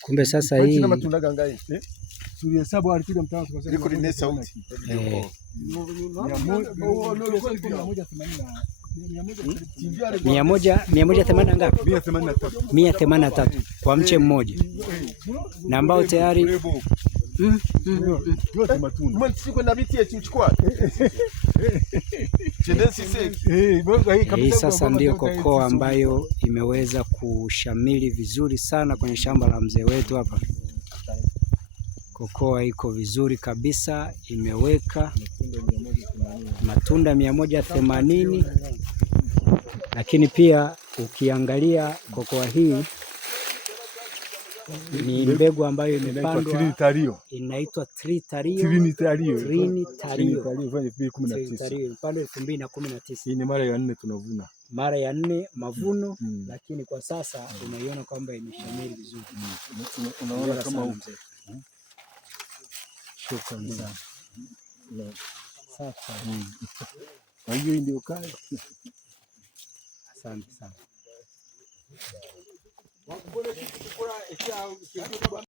Kumbe sasa hii tulihesabu alikuja mtaani tukasema liko lina sauti 180 ngapi? 183 kwa mche mmoja, na ambao tayari hii sasa ndio kokoa ambayo imeweza kushamili vizuri sana kwenye shamba la mzee wetu hapa. Kokoa iko vizuri kabisa, imeweka matunda 180, lakini pia ukiangalia kokoa hii ni mbegu ambayo imepandwa inaitwa Tritario. Mpando 2019. Hii ni mara ya 4 tunavuna. Mara ya 4 mavuno, lakini kwa sasa unaiona kwamba imeshamiri vizuri. Unaona kama huko. Shukrani sana. Sasa. Hiyo ndio kazi. Asante sana.